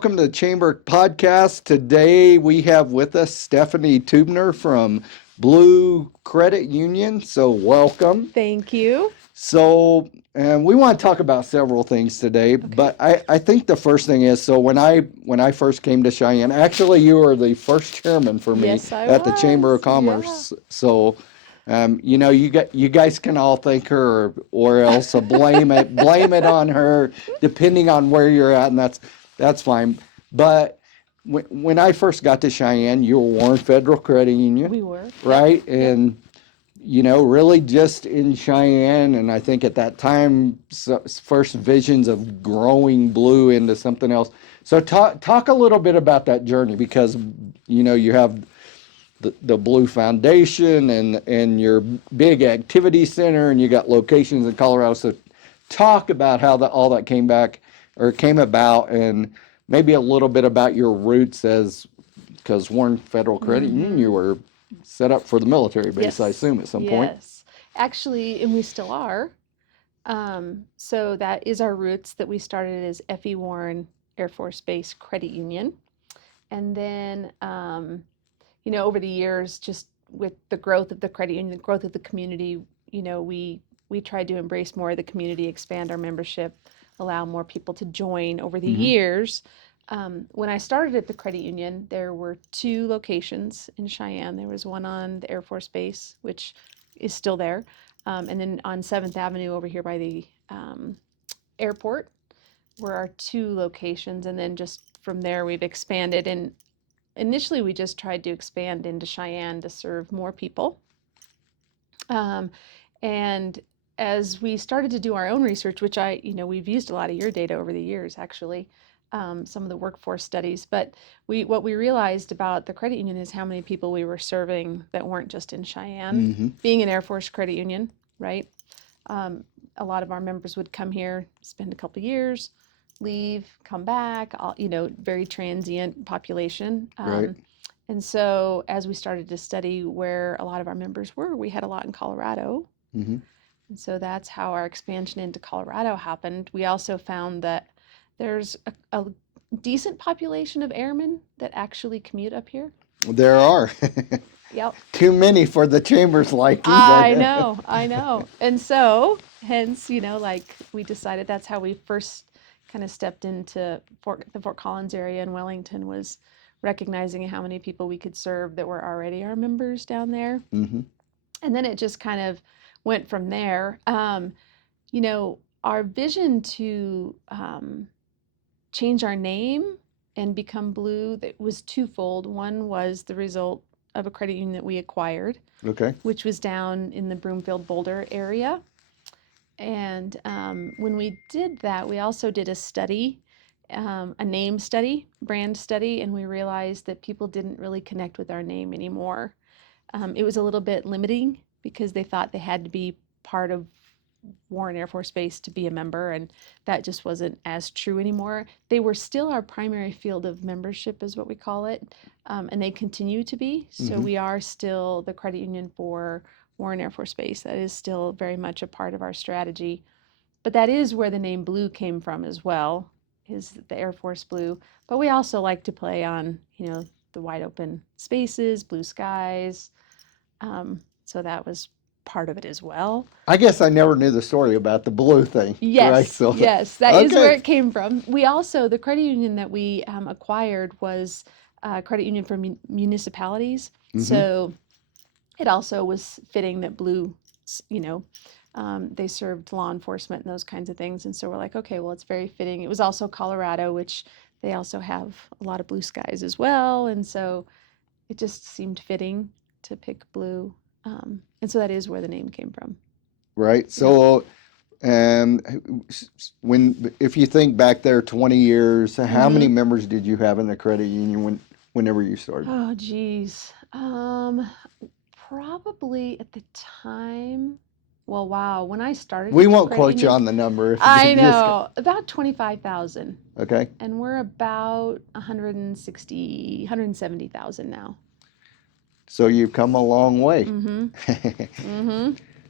welcome to the Chamber Podcast. Today we have with us Stephanie Teubner from Blue Credit Union. So welcome. Thank you. And we want to talk about several things today, Okay. but I think the first thing is, so when I first came to Cheyenne, actually you were the first chairman for me Yes, I at the Chamber of was. Yeah. Commerce. You guys can all thank her, or else blame it on her, depending on where you're at, and that's fine. But when I first got to Cheyenne, you were Warren Federal Credit Union, We were. Yep. right? Yep. And really just in Cheyenne, and I think at that time, first visions of growing Blue into something else. So talk a little bit about that journey, because you have the Blue Foundation and your big activity center, and you got locations in Colorado. So talk about how all that came about, and maybe a little bit about your roots, because Warren Federal Credit Union, you were set up for the military base, I Yes. assume, at some point. Yes. Actually, and we still are. So that is our roots that we started as F.E. Warren Air Force Base Credit Union. And then, over the years, just with the growth of the credit union, the growth of the community, we tried to embrace more of the community, expand our membership, allow more people to join over the years. When I started at the credit union, there were two locations in Cheyenne. There was one on the Air Force Base, which is still there, and then on 7th Avenue over here by the airport were our two locations. And then just from there, we've expanded. And initially, we just tried to expand into Cheyenne to serve more people. And as we started to do our own research, which we've used a lot of your data over the years, actually, some of the workforce studies. But what we realized about the credit union is how many people we were serving that weren't just in Cheyenne. Being an Air Force credit union, right? A lot of our members would come here, spend a couple years, leave, come back, very transient population. Right. And so as we started to study where a lot of our members were, we had a lot in Colorado. And so that's how our expansion into Colorado happened. We also found that there's a decent population of airmen that actually commute up here. There are. Yep. Too many for the Chamber's liking. I know. And so, hence, we decided that's how we first kind of stepped into the Fort Collins area in Wellington, was recognizing how many people we could serve that were already our members down there. And then it just kind of went from there. Our vision to change our name and become Blue, that was twofold. One was the result of a credit union that we acquired, which was down in the Broomfield Boulder area. And when we did that, we also did a study, a name study, brand study, and we realized that people didn't really connect with our name anymore. It was a little bit limiting because they thought they had to be part of Warren Air Force Base to be a member, and that just wasn't as true anymore. They were still our primary field of membership, is what we call it, and they continue to be. So we are still the credit union for Warren Air Force Base. That is still very much a part of our strategy. But that is where the name Blue came from as well, is the Air Force Blue. But we also like to play on, the wide open spaces, blue skies. So that was part of it as well. I guess I never knew the story about the blue thing. Yes, right? So, yes, that is where it came from. We also, the credit union that we acquired was a credit union for municipalities. So it also was fitting that Blue, they served law enforcement and those kinds of things. And so we're like, okay, well, it's very fitting. It was also Colorado, which they also have a lot of blue skies as well. And so it just seemed fitting to pick Blue. And so that is where the name came from. Right. So, if you think back there 20 years, how many members did you have in the credit union whenever you started? Oh, geez. Probably at the time. Well, wow. When I started, we won't quote you on the number. I know, about 25,000. Okay. And we're about 170,000 now. So you've come a long way.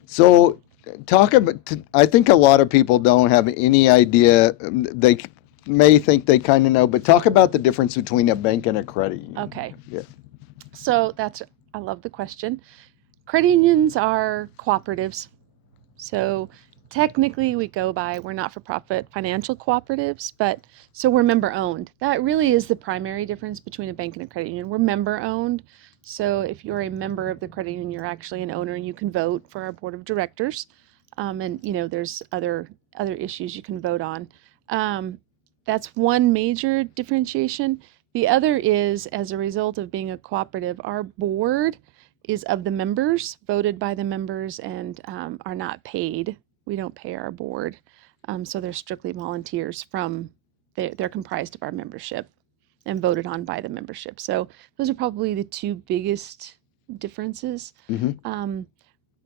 So talk about, I think a lot of people don't have any idea. They may think they kind of know, but talk about the difference between a bank and a credit union. Okay. Yeah. So I love the question. Credit unions are cooperatives. So technically we're not-for-profit financial cooperatives, but so we're member owned. That really is the primary difference between a bank and a credit union. We're member owned. So if you're a member of the credit union, you're actually an owner and you can vote for our board of directors. And there's other issues you can vote on. That's one major differentiation. The other is, as a result of being a cooperative, our board is of the members, voted by the members, and are not paid. We don't pay our board. So they're strictly volunteers they're comprised of our membership and voted on by the membership. So those are probably the two biggest differences. Mm-hmm.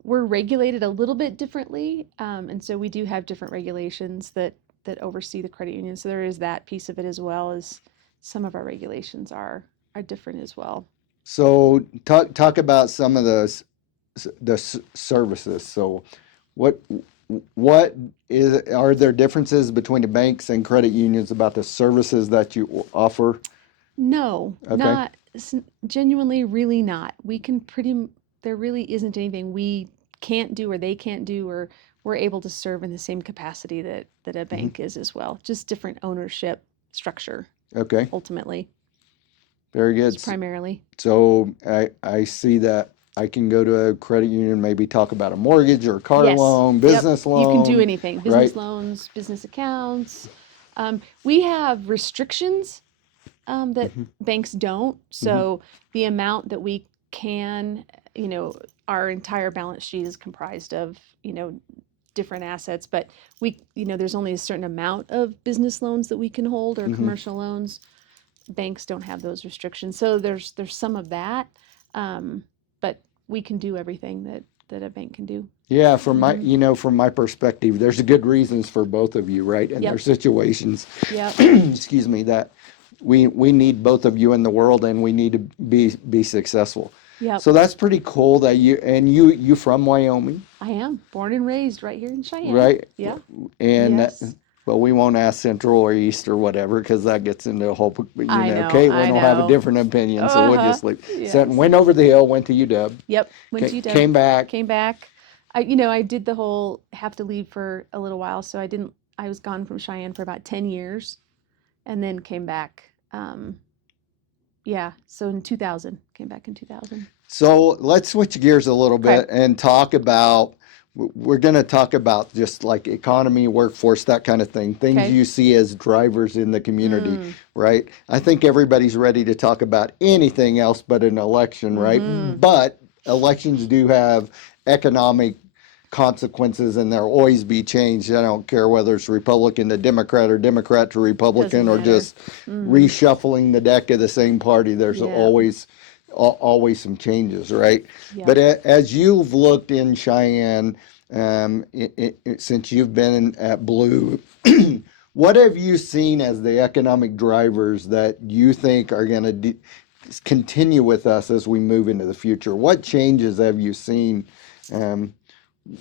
We're regulated a little bit differently, and so we do have different regulations that oversee the credit union. So there is that piece of it, as well as some of our regulations are different as well. So talk about some of the services. So what are there differences between the banks and credit unions about the services that you offer? No, Okay. not genuinely, really not. There really isn't anything we can't do or they can't do, or we're able to serve in the same capacity that a bank is as well. Just different ownership structure. Okay. Ultimately. Very good. Primarily. So I see that I can go to a credit union, maybe talk about a mortgage or a car Yes. loan, business loan. You can do anything. Business right? loans, business accounts. We have restrictions that banks don't. So the amount that we can, our entire balance sheet is comprised of, different assets, but there's only a certain amount of business loans that we can hold, or commercial loans. Banks don't have those restrictions. So there's some of that, but we can do everything that a bank can do. Yeah, from my perspective, there's good reasons for both of you, right? And Yep. there's situations, Yep. excuse me, that we need both of you in the world, and we need to be successful. Yep. So that's pretty cool that you from Wyoming, I am born and raised right here in Cheyenne. right? Yeah. And Yes. but we won't ask Central or East or whatever, because that gets into a whole, I know, Caitlin I will have a know. different opinion, so we'll just leave. Yes. Went over the hill, went to UW. Yep. Went to UW. Came back. Came back. I did the whole have to leave for a little while, so I was gone from Cheyenne for about 10 years and then came back. So in 2000, came back in 2000. So let's switch gears a little bit and talk about, we're going to talk about just like economy, workforce, that kind of thing, things you see as drivers in the community, right? I think everybody's ready to talk about anything else but an election, right? But elections do have economic consequences, and there'll always be change. I don't care whether it's Republican to Democrat or Democrat to Republican, or just reshuffling the deck of the same party. There's always some changes, right? Yeah. But as you've looked in Cheyenne, since you've been at Blue, what have you seen as the economic drivers that you think are going to continue with us as we move into the future? What changes have you seen?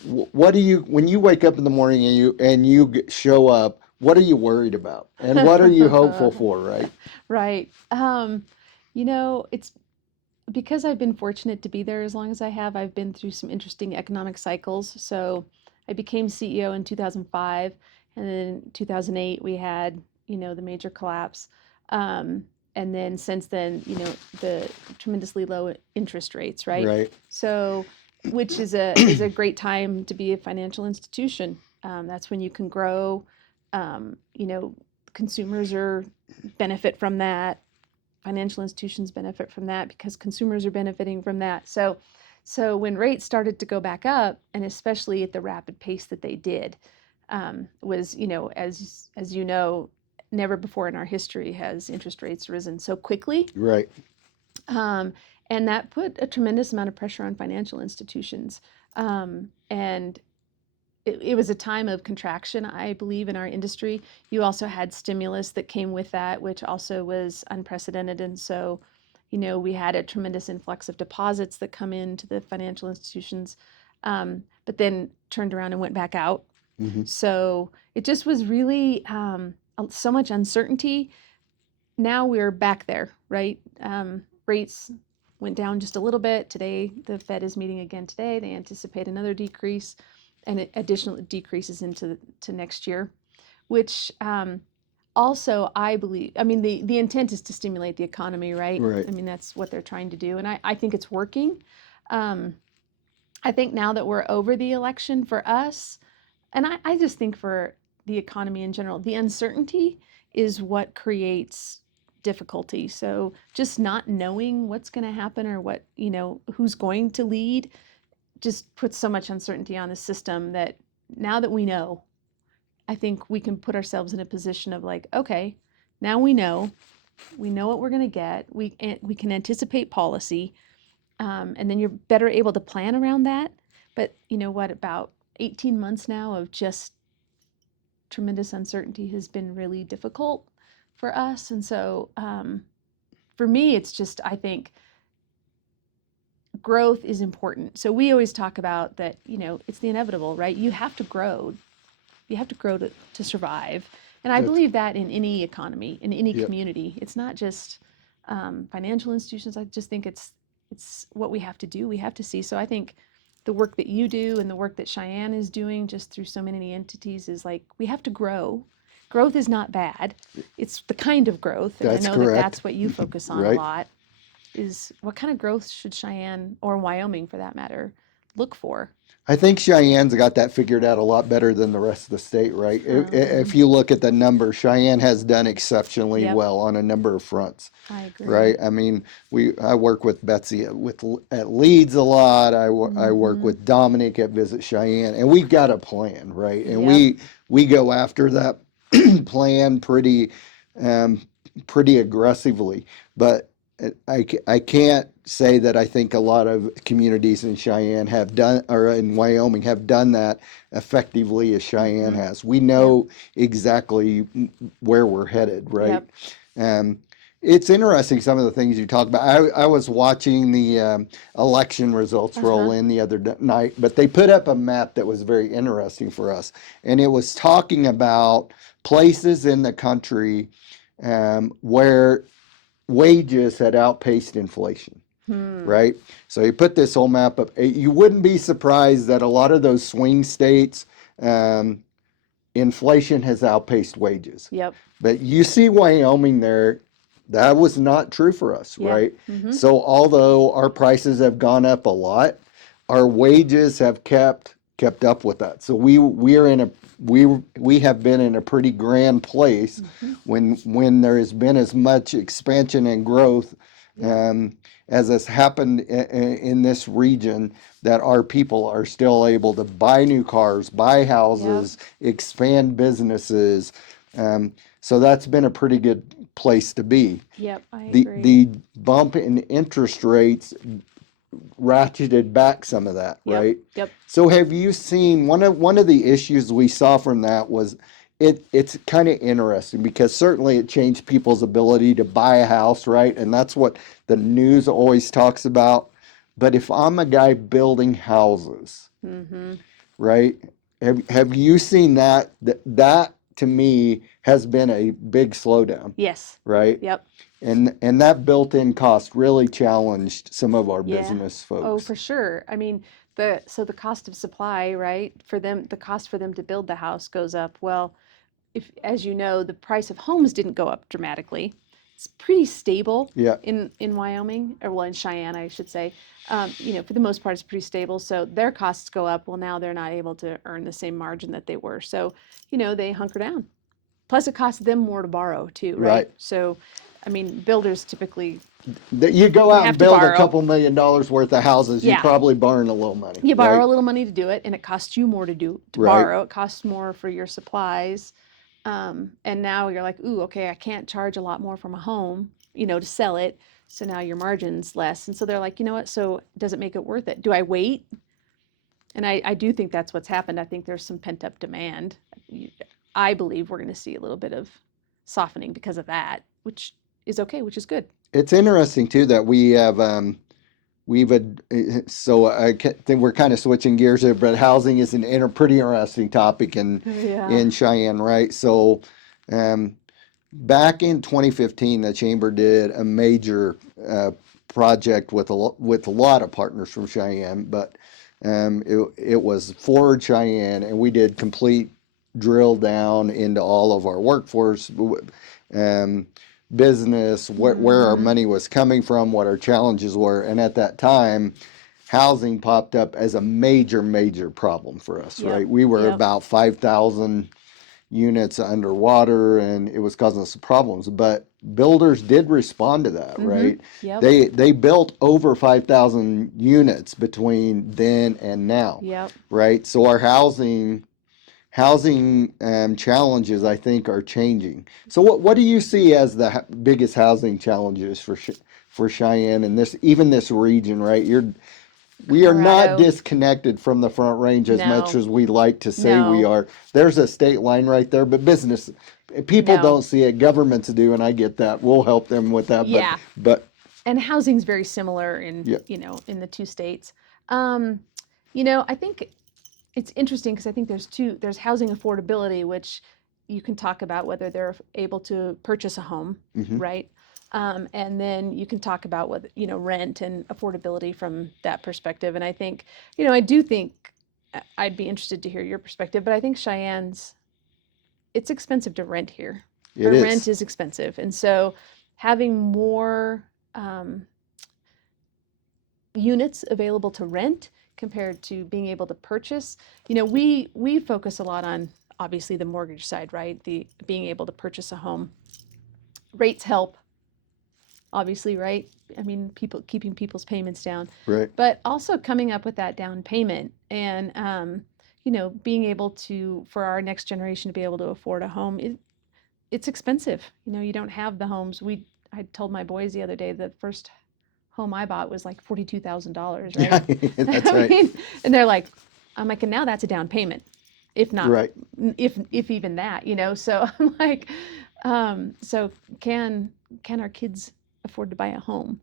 What do you, when you wake up in the morning and you show up, what are you worried about, and what are you hopeful for, right? Right. It's because I've been fortunate to be there as long as I have. I've been through some interesting economic cycles. So I became CEO in 2005, and then in 2008 we had, the major collapse. And then since then, the tremendously low interest rates, right? Right. So, which is a great time to be a financial institution. That's when you can grow. Consumers benefit from that. Financial institutions benefit from that because consumers are benefiting from that. So when rates started to go back up, and especially at the rapid pace that they did, was, as you know, never before in our history has interest rates risen so quickly. Right. And that put a tremendous amount of pressure on financial institutions. And it was a time of contraction, I believe, in our industry. You also had stimulus that came with that, which also was unprecedented. And so, we had a tremendous influx of deposits that come into the financial institutions, but then turned around and went back out. So it just was really, so much uncertainty. Now we're back there, right? Rates went down just a little bit. Today, the Fed is meeting again today. They anticipate another decrease and additional decreases into next year, which also, I believe, I mean, the intent is to stimulate the economy, right? Right. I mean, that's what they're trying to do. And I think it's working. I think now that we're over the election for us, and I just think for the economy in general, the uncertainty is what creates difficulty. So just not knowing what's going to happen or what, who's going to lead just puts so much uncertainty on the system that now that we know, I think we can put ourselves in a position of like, okay, now we know what we're going to get. We can anticipate policy, and then you're better able to plan around that. But you know what? About 18 months now of just tremendous uncertainty has been really difficult for us. And so for me, it's just, I think growth is important. So we always talk about that, it's the inevitable, right? You have to grow. You have to grow to survive. And I believe that in any economy, in any community. It's not just financial institutions. I just think it's what we have to do. We have to see. So I think the work that you do and the work that Cheyenne is doing just through so many entities is like, we have to grow. Growth is not bad. It's the kind of growth. And That's I know correct. that's what you focus on Right. a lot, is what kind of growth should Cheyenne, or Wyoming for that matter, look for? I think Cheyenne's got that figured out a lot better than the rest of the state, right? If you look at the numbers, Cheyenne has done exceptionally well on a number of fronts. I agree. Right? I mean, I work with Betsy at Leeds a lot. I work with Dominic at Visit Cheyenne, and we've got a plan, right? And we go after that plan pretty aggressively. But I can't say that I think a lot of communities in Cheyenne have done, or in Wyoming have done that effectively as Cheyenne has. We know exactly where we're headed, right? It's interesting, some of the things you talk about. I was watching the election results roll in the other night, but they put up a map that was very interesting for us. And it was talking about places in the country where wages had outpaced inflation, right? So you put this whole map up. You wouldn't be surprised that a lot of those swing states, inflation has outpaced wages. Yep. But you see Wyoming there, that was not true for us, right? So although our prices have gone up a lot, our wages have kept up with that. So we have been in a pretty grand place when there has been as much expansion and growth as has happened in this region, that our people are still able to buy new cars, buy houses, expand businesses. So that's been a pretty good place to be. Yep, I agree. The bump in interest rates ratcheted back some of that, right? Yep. So have you seen one of the issues we saw from that was it's kind of interesting, because certainly it changed people's ability to buy a house, right? And that's what the news always talks about. But if I'm a guy building houses, right? Have you seen that? That to me has been a big slowdown. Yes. Right? Yep. And that built-in cost really challenged some of our business folks. Oh, for sure. I mean, the cost of supply, right? For them, the cost for them to build the house goes up. Well, if, as you know, the price of homes didn't go up dramatically. It's pretty stable in Wyoming, or well, in Cheyenne, I should say. For the most part, it's pretty stable. So their costs go up. Well, now they're not able to earn the same margin that they were. So, they hunker down. Plus, it costs them more to borrow too, right? So, I mean, builders typically you go out and build borrow. a couple $1 million worth of houses, you probably borrow a little money. You borrow a little money to do it, and it costs you more to borrow. It costs more for your supplies. And now you're like, ooh, okay, I can't charge a lot more from a home, to sell it. So now your margin's less. And so they're like, you know what? So does it make it worth it? Do I wait? And I do think that's what's happened. I think there's some pent up demand. I believe we're going to see a little bit of softening because of that, which is okay, which is good. It's interesting too that we have, so I think we're kind of switching gears here, but housing is pretty interesting topic in Cheyenne, right? So Um, Back in 2015, the chamber did a major project with with a lot of partners from Cheyenne, but it was for Cheyenne, and we did complete drill down into all of our workforce, um, business, where our Mm-hmm. money was coming from, what our challenges were, and at that time, housing popped up as a major problem for us. Yep. Right, we were Yep. about 5,000 units underwater, and it was causing us problems. But builders did respond to that, Mm-hmm. right? Yep. They built over 5,000 units between then and now, Yep. right? So our housing challenges, I think, are changing. So what do you see as the biggest housing challenges for Cheyenne and this region, right? We are not Colorado. disconnected from the Front Range as much No. as we like to say we No. are. There's a state line right there, but people No. don't see it. Governments do, and I get that. We'll help them with that. Yeah. But And housing's very similar in, yeah, in the two states. Um, I think it's interesting because I think there's housing affordability, which you can talk about whether they're able to purchase a home, hmm right? And then you can talk about what, rent and affordability from that perspective. And I think, I do think I'd be interested to hear your perspective, but I think it's expensive to rent here. it Our rent is. is expensive. And so having more um, units available to rent compared to being able to purchase. We focus a lot on obviously the mortgage side, right? The being able to purchase a home. Rates help, obviously, right? I mean, keeping people's payments down, Right. but also coming up with that down payment and being able to for our next generation to be able to afford a home. It's expensive. You don't have the homes. I told my boys the other day the first home I bought was like $42,000, Yeah, right? that's I right. mean, and they're like, I'm like, and now that's a down payment, if not, Right. if even that, So I'm like, so can our kids afford to buy a home?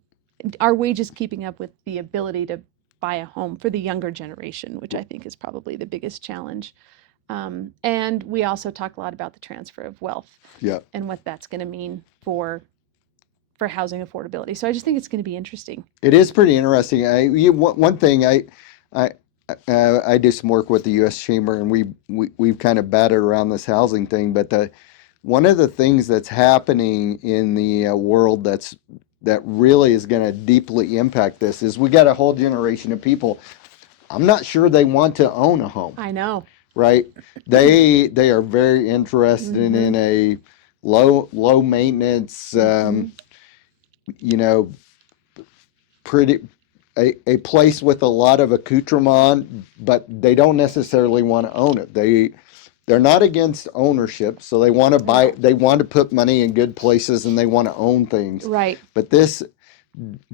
Are wages keeping up with the ability to buy a home for the younger generation, which I think is probably the biggest challenge. And we also talk a lot about the transfer of wealth Yeah. and what that's going to mean for housing affordability. So I just think it's going to be interesting. It is pretty interesting. One thing I I do some work with the U.S. Chamber, and we've kind of batted around this housing thing. But one of the things that's happening in the world that really is going to deeply impact this is we got a whole generation of people. I'm not sure they want to own a home, I know. right? They are very interested Mm-hmm. in a low maintenance, Mm-hmm. you know, pretty a place with a lot of accoutrement, but they don't necessarily want to own it. They're not against ownership, so they want to buy. No. They want to put money in good places, and they want to own things. Right. But this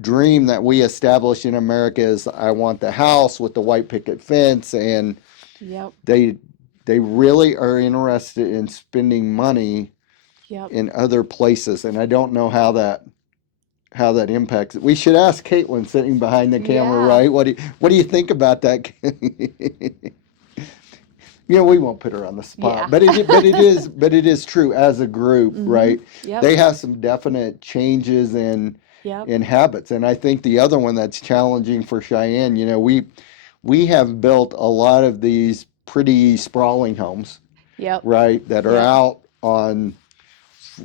dream that we established in America is, I want the house with the white picket fence, and Yep. they they really are interested in spending money Yep. in other places, and I don't know how that impacts it. We should ask Caitlin sitting behind the camera, Yeah. right? What do you think about that? We won't put her on the spot, Yeah. but it is true as a group, Mm-hmm. right? Yep. They have some definite changes Yep. in habits, and I think the other one that's challenging for Cheyenne, we have built a lot of these pretty sprawling homes, Yep. right, that are Yep. out on.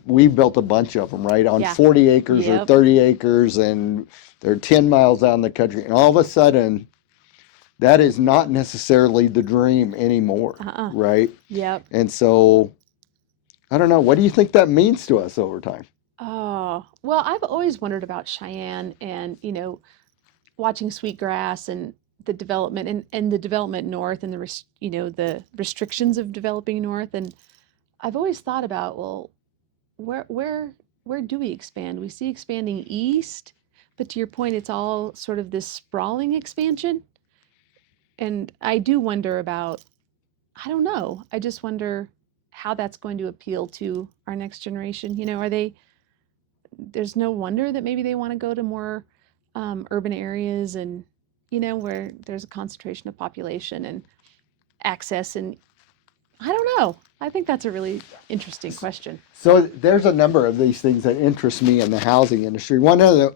We built a bunch of them, right, on Yeah. 40 acres or Yep. 30 acres, and they're 10 miles out in the country, and all of a sudden that is not necessarily the dream anymore, Uh-uh. right? Yep. And so I don't know. What do you think that means to us over time? Oh, well, I've always wondered about Cheyenne and, watching Sweetgrass and the development and the development north and the restrictions of developing north. And I've always thought about, well, where do we expand? We see expanding east, but to your point, it's all sort of this sprawling expansion. And I do wonder about, I don't know. I just wonder how that's going to appeal to our next generation. There's no wonder that maybe they want to go to more urban areas and, where there's a concentration of population and access and I don't know. I think that's a really interesting question. So there's a number of these things that interest me in the housing industry. One of the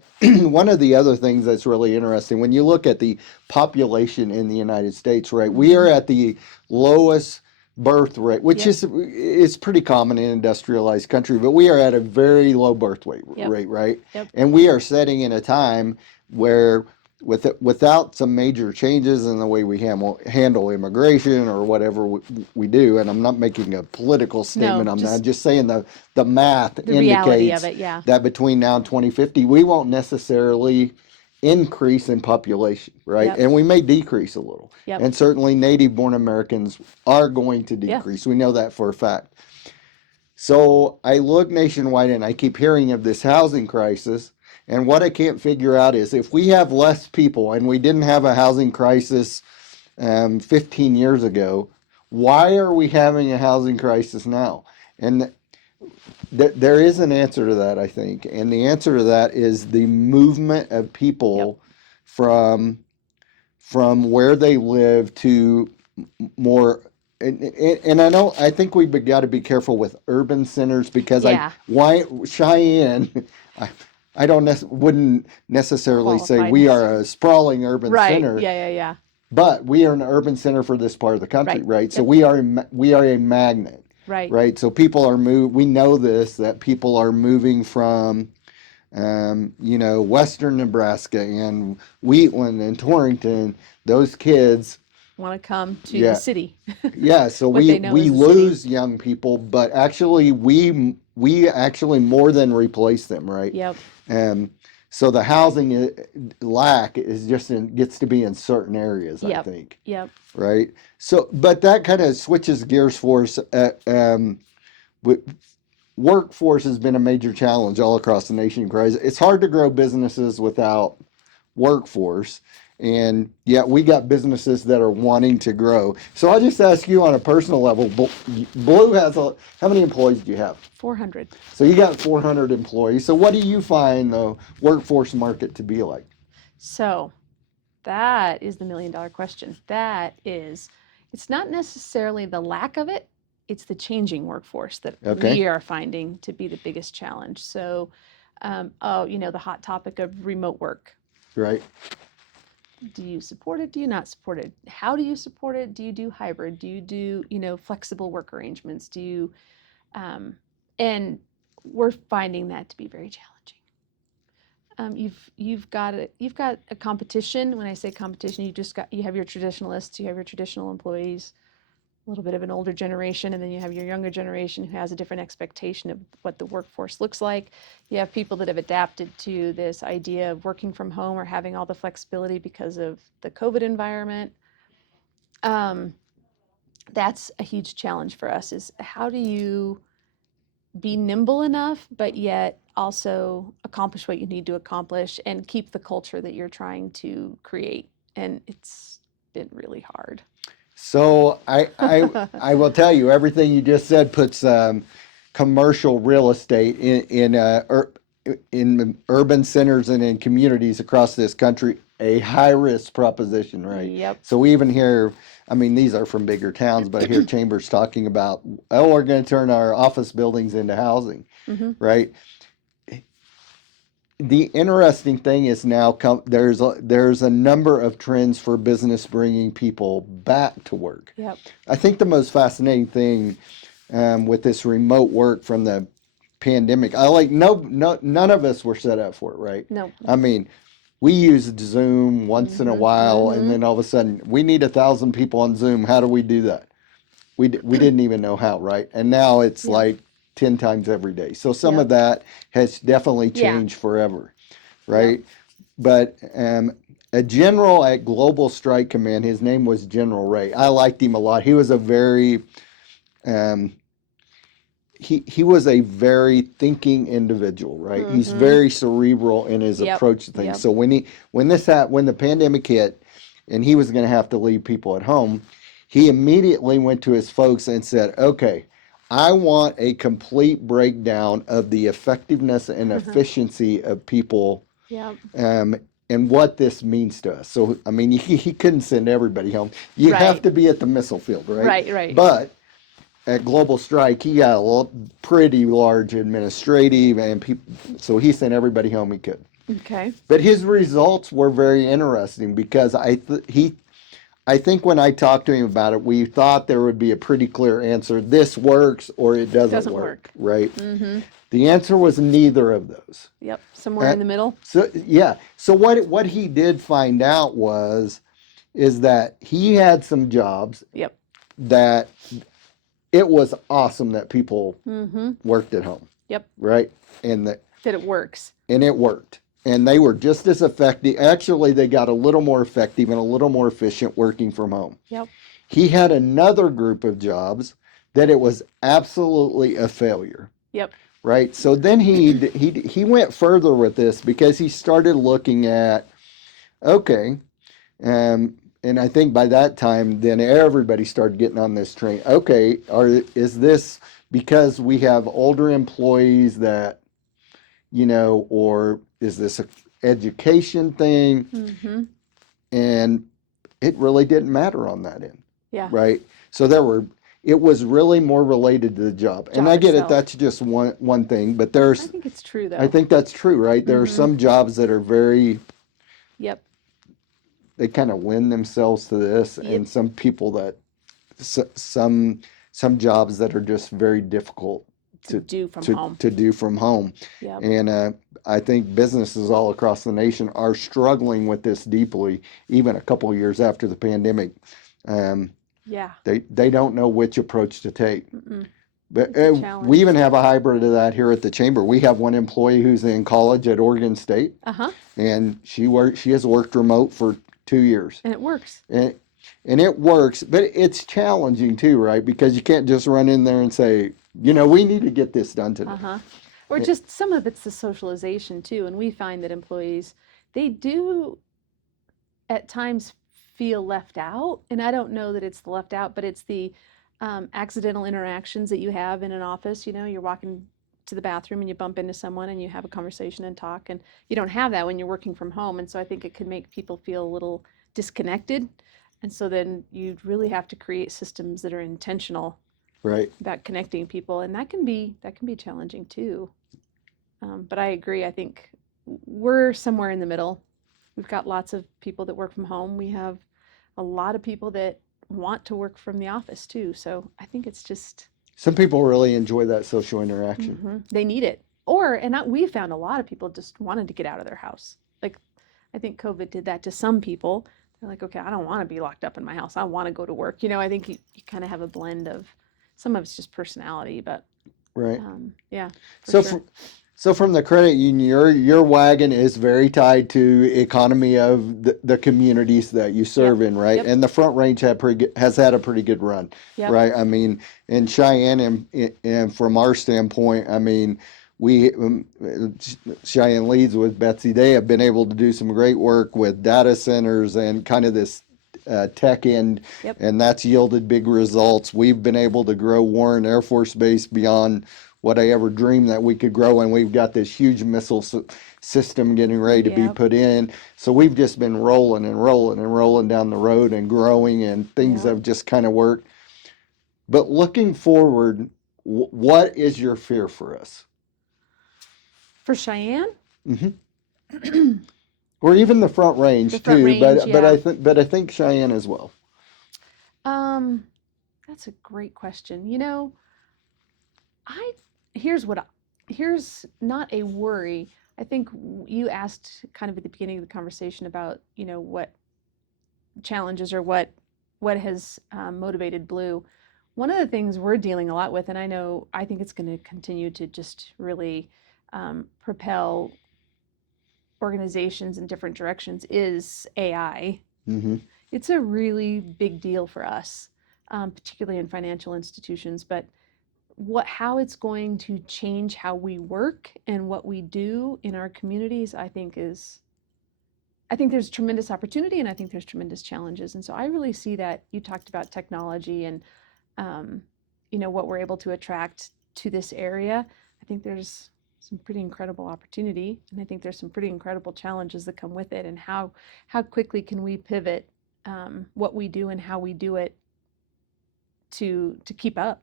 one of the other things that's really interesting when you look at the population in the United States, right? We are at the lowest birth rate, which is pretty common in industrialized country, but we are at a very low birth rate, right? And we are setting in a time where without some major changes in the way we handle immigration or whatever we do, and I'm not making a political statement on that, I'm just saying the math indicates that between now and 2050, we won't necessarily increase in population, right? And we may decrease a little. And certainly native-born Americans are going to decrease. We know that for a fact. So I look nationwide and I keep hearing of this housing crisis. And what I can't figure out is if we have less people and we didn't have a housing crisis 15 years ago, why are we having a housing crisis now? And there is an answer to that, I think. And the answer to that is the movement of people from where they live to more. And I think we've got to be careful with urban centers because Cheyenne. I wouldn't necessarily say we are a sprawling urban center. Yeah. But we are an urban center for this part of the country, right? So we are a magnet, right? So people are we know this, that people are moving from, western Nebraska and Wheatland and Torrington. Those kids want to come to the city. So we lose young people, but actually we actually more than replace them, right? So the housing lack is gets to be in certain areas, I think. Right. So, but that kind of switches gears for us. Workforce has been a major challenge all across the nation. It's hard to grow businesses without workforce. And yet we got businesses that are wanting to grow. So I'll just ask you on a personal level, Blue has how many employees do you have? 400. So you got 400 employees. So what do you find the workforce market to be like? So that is the $1 million question. It's not necessarily the lack of it. It's the changing workforce that we are finding to be the biggest challenge. So, the hot topic of remote work. Right. Do you support it? Do you not support it? How do you support it? Do you do hybrid? Do you do, flexible work arrangements? Do you, and we're finding that to be very challenging. You've got a competition. When I say competition, you have your traditionalists, you have your traditional employees, a little bit of an older generation, and then you have your younger generation who has a different expectation of what the workforce looks like. You have people that have adapted to this idea of working from home or having all the flexibility because of the COVID environment. That's a huge challenge for us, is how do you be nimble enough, but yet also accomplish what you need to accomplish and keep the culture that you're trying to create. And it's been really hard. So I will tell you, everything you just said puts commercial real estate in urban centers and in communities across this country a high risk proposition, right? So we even hear, these are from bigger towns, but I hear chambers talking about, we're going to turn our office buildings into housing, right? The interesting thing is now there's a number of trends for business bringing people back to work. I think the most fascinating thing with this remote work from the pandemic, none of us were set up for it, right? No. We used Zoom once in a while, and then all of a sudden we need 1,000 people on Zoom. How do we do that? We didn't even know how, right? And now it's like 10 times every day. So some of that has definitely changed forever, right? But a general at Global Strike Command, his name was General Ray. I liked him a lot. He was a very he was a very thinking individual, right? He's very cerebral in his approach to things. So when the pandemic hit and he was going to have to leave people at home, he immediately went to his folks and said, okay, I want a complete breakdown of the effectiveness and efficiency of people and what this means to us. So, he couldn't send everybody home. You have to be at the missile field, right? Right. But at Global Strike, he got a pretty large administrative and people, so he sent everybody home he could. Okay. But his results were very interesting because I think when I talked to him about it, we thought there would be a pretty clear answer. This works or it doesn't work. Right? Mm-hmm. The answer was neither of those. Yep, somewhere in the middle. So yeah. So what he did find out is that he had some jobs. Yep. That it was awesome that people worked at home. Yep. Right? And that it works. And it worked. And they were just as effective. Actually, they got a little more effective and a little more efficient working from home. Yep. He had another group of jobs that it was absolutely a failure. Yep. Right? So then he went further with this because he started looking at, okay, and I think by that time, then everybody started getting on this train. Okay, is this because we have older employees that, or is this an education thing? Mm-hmm. And it really didn't matter on that end. Yeah. Right? So it was really more related to the job. And I get itself. it, that's just one thing, but I think it's true though. I think that's true, right? There are some jobs that are very, yep, they kind of lend themselves to this, and some people that, some jobs that are just very difficult to do from home. To do from home. Yep. And I think businesses all across the nation are struggling with this deeply, even a couple of years after the pandemic. Yeah. They don't know which approach to take. Mm-mm. But we even have a hybrid of that here at the chamber. We have one employee who's in college at Oregon State, and she has worked remote for 2 years, and it works. And it works, but it's challenging too, right? Because you can't just run in there and say, we need to get this done today. Or just some of it's the socialization too, and we find that employees, they do at times feel left out, and I don't know that it's the left out, but it's the accidental interactions that you have in an office. You're walking to the bathroom and you bump into someone and you have a conversation and talk, and you don't have that when you're working from home. And so I think it can make people feel a little disconnected, and so then you really have to create systems that are intentional, right, about connecting people, and that can be challenging too. But I agree. I think we're somewhere in the middle. We've got lots of people that work from home. We have a lot of people that want to work from the office too. So I think it's just, some people really enjoy that social interaction. They need it. We found a lot of people just wanted to get out of their house. Like, I think COVID did that to some people. They're like, okay, I don't want to be locked up in my house. I want to go to work. I think you kind of have a blend of, some of it's just personality, but right. Yeah. So from the credit union, your wagon is very tied to economy of the communities that you serve in, right? Yep. And the Front Range has had a pretty good run, right? I mean, in Cheyenne, and from our standpoint, I mean, Cheyenne leads with Betsy. They have been able to do some great work with data centers and kind of this tech end, and that's yielded big results. We've been able to grow Warren Air Force Base beyond what I ever dreamed that we could grow, and we've got this huge missile system getting ready to be put in. So we've just been rolling and rolling and rolling down the road and growing, and things have just kind of worked. But looking forward, what is your fear for us? For Cheyenne? Mm-hmm. Or even the Front Range too, but I think Cheyenne as well. That's a great question. Here's not a worry. I think you asked kind of at the beginning of the conversation about, what challenges or what has motivated Blue. One of the things we're dealing a lot with, and I think it's going to continue to just really propel organizations in different directions, is AI. Mm-hmm. It's a really big deal for us, particularly in financial institutions, but how it's going to change how we work and what we do in our communities, I think there's tremendous opportunity, and I think there's tremendous challenges. And so I really see that. You talked about technology and what we're able to attract to this area. I think there's some pretty incredible opportunity, and I think there's some pretty incredible challenges that come with it, and how quickly can we pivot what we do and how we do it to keep up.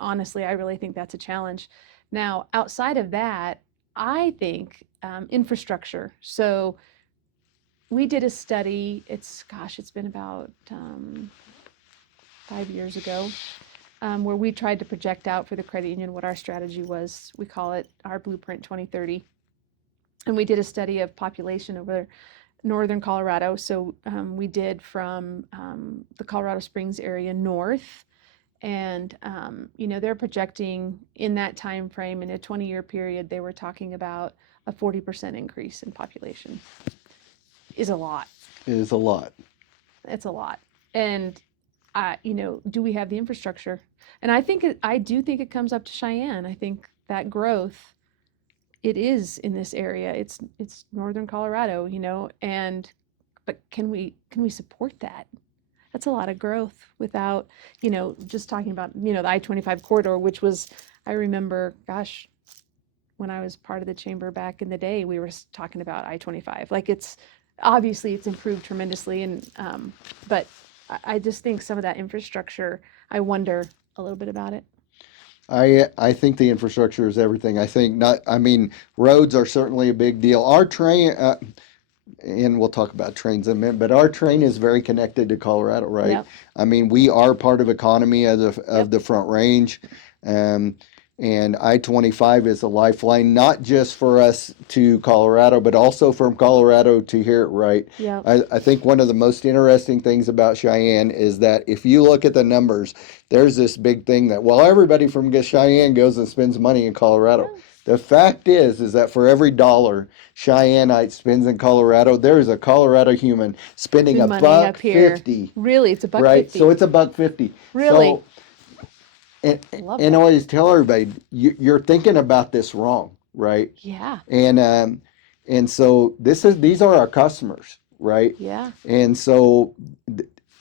honestly, I really think that's a challenge. Now, outside of that, I think infrastructure. So we did a study. It's been about 5 years ago, where we tried to project out for the credit union what our strategy was. We call it our Blueprint 2030. And we did a study of population over northern Colorado. So we did from the Colorado Springs area north. And they're projecting in that time frame, in a 20-year period, they were talking about a 40% increase in population. Is a lot. It is a lot. It's a lot. And do we have the infrastructure? And I do think it comes up to Cheyenne. I think that growth, it is in this area. It's northern Colorado, but can we support that? That's a lot of growth without, just talking about, the I-25 corridor, which was, I remember, gosh, when I was part of the chamber back in the day, we were talking about I-25. Like, it's improved tremendously, but I just think some of that infrastructure, I wonder a little bit about it. I think the infrastructure is everything. Roads are certainly a big deal. Our train, and we'll talk about trains in a minute, but our train is very connected to Colorado, right? Yep. We are part of economy of Yep. the Front Range. And I-25 is a lifeline, not just for us to Colorado, but also from Colorado to here, right? Yep. I think one of the most interesting things about Cheyenne is that if you look at the numbers, there's this big thing that, well, everybody from Cheyenne goes and spends money in Colorado. Yeah. The fact is that for every dollar Cheyenneite spends in Colorado, there is a Colorado human spending Good money up here. $1.50. Really, it's $1.50. Right? So it's $1.50. Really? So, Love and that. I always tell everybody, you're thinking about this wrong, right? Yeah. And so these are our customers, right? Yeah. And so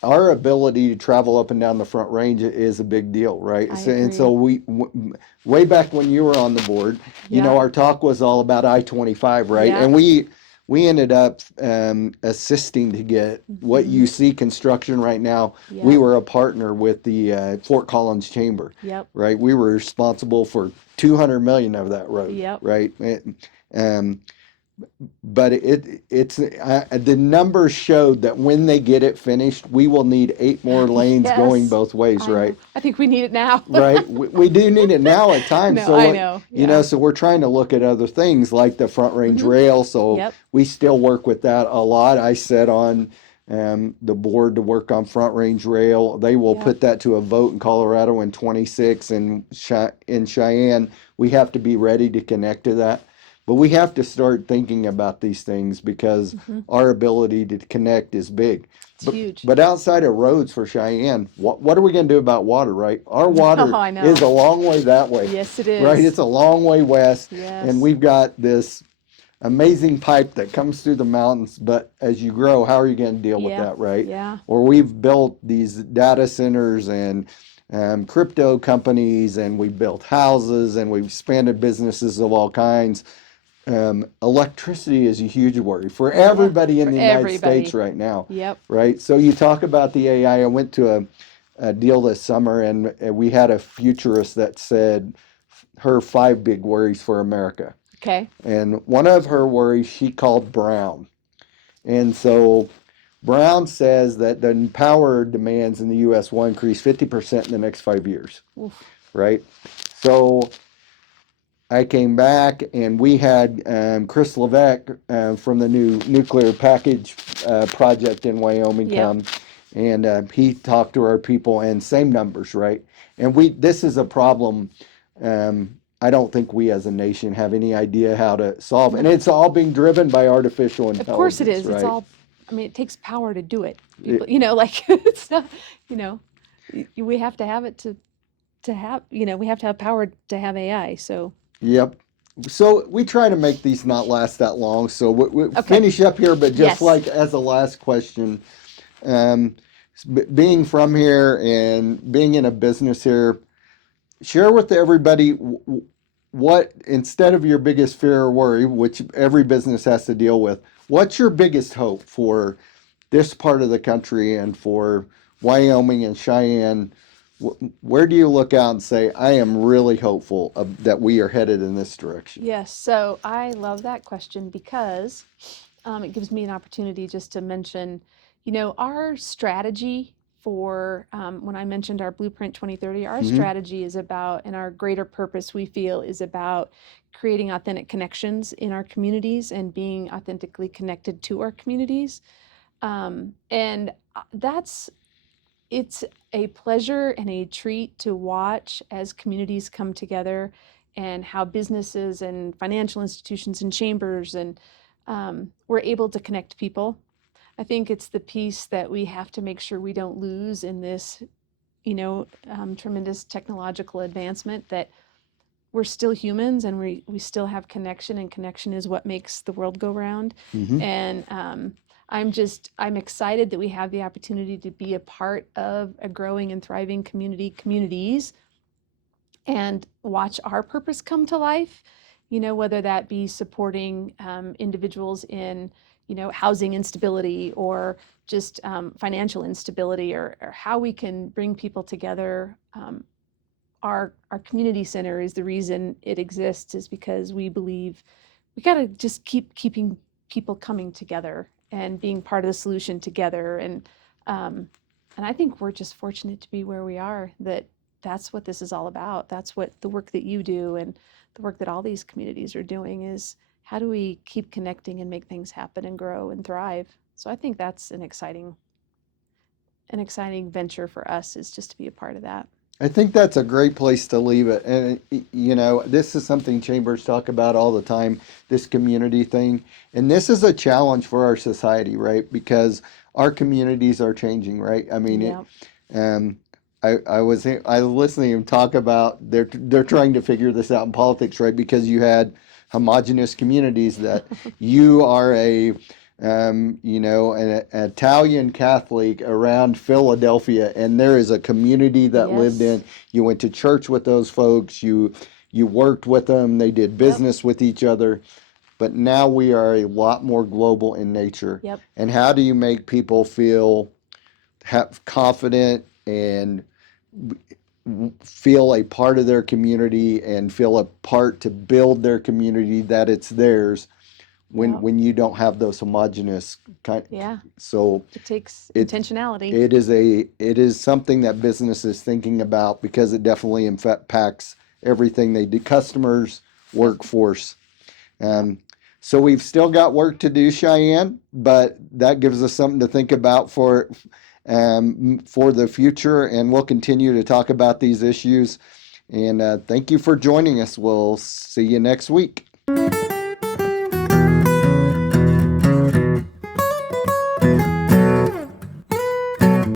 our ability to travel up and down the Front Range is a big deal, right? I And agree. so way back when you were on the board, Yeah. our talk was all about I-25, right? Yeah. And we ended up assisting to get what you see construction right now. Yep. We were a partner with the Fort Collins Chamber, Yep. right? We were responsible for 200 million of that road, Yep. right? But the numbers showed that when they get it finished, we will need 8 more lanes Yes. going both ways, I right? know. I think we need it now. Right. We do need it now at times. No, So I know. Yeah. so we're trying to look at other things like the Front Range Mhm. Rail. So Yep. we still work with that a lot. I sat on the board to work on Front Range Rail. They will Yep. put that to a vote in Colorado in 26, and in Cheyenne, we have to be ready to connect to that. But we have to start thinking about these things because our ability to connect is big. It's huge. But outside of roads for Cheyenne, what are we going to do about water, right? Our water I know. is a long way that way. Yes, it is. Right? It's a long way west. Yes. And we've got this amazing pipe that comes through the mountains. But as you grow, how are you going to deal with Yeah. that, right? Yeah. Or we've built these data centers and crypto companies, and we've built houses, and we've expanded businesses of all kinds. Electricity is a huge worry for everybody in the United States right now. Yep. Right. So you talk about the AI. I went to a deal this summer, and we had a futurist that said her 5 big worries for America. Okay. And one of her worries she called Brown. And so Brown says that the power demands in the U.S. will increase 50% in the next 5 years. Oof. Right. So I came back, and we had Chris Levesque from the new nuclear package project in Wyoming Yep. come, and he talked to our people, and same numbers, right? And this is a problem I don't think we as a nation have any idea how to solve, and it's all being driven by artificial intelligence. Of course it is. Right? It's all. It takes power to do it. People, it's not. We have to have it to have. We have to have power to have AI. So. Yep. So we try to make these not last that long. So we Okay. finish up here, but just Yes. like as a last question, being from here and being in a business here, share with everybody what, instead of your biggest fear or worry, which every business has to deal with, what's your biggest hope for this part of the country and for Wyoming and Cheyenne Where do you look out and say, I am really hopeful that we are headed in this direction? Yes, so I love that question because it gives me an opportunity just to mention, our strategy for when I mentioned our Blueprint 2030, our strategy is about, and our greater purpose we feel is about creating authentic connections in our communities and being authentically connected to our communities. And it's a pleasure and a treat to watch as communities come together and how businesses and financial institutions and chambers and we're able to connect people. I think it's the piece that we have to make sure we don't lose in this, tremendous technological advancement, that we're still humans and we still have connection, and connection is what makes the world go round. And I'm excited that we have the opportunity to be a part of a growing and thriving communities and watch our purpose come to life, whether that be supporting individuals in, housing instability or just financial instability, or how we can bring people together. Our community center is the reason it exists, is because we believe we got to just keeping people coming together and being part of the solution together. And I think we're just fortunate to be where we are, that's what this is all about. That's what the work that you do and the work that all these communities are doing is, how do we keep connecting and make things happen and grow and thrive? So I think that's an exciting venture for us, is just to be a part of that. I think that's a great place to leave it. And, this is something chambers talk about all the time, this community thing. And this is a challenge for our society, right? Because our communities are changing, right? I mean, Yep. I was listening to him talk about they're trying to figure this out in politics, right? Because you had homogenous communities that you are an Italian Catholic around Philadelphia, and there is a community that lived in. You went to church with those folks. You worked with them. They did business with each other. But now we are a lot more global in nature. Yep. And how do you make people feel confident and feel a part of their community and feel a part to build their community, that it's theirs, when you don't have those homogenous kind. So it takes intentionality. It is something that business is thinking about, because it definitely impacts everything they do, customers, workforce. So we've still got work to do, Cheyenne, but that gives us something to think about for the future, and we'll continue to talk about these issues. And thank you for joining us. We'll see you next week.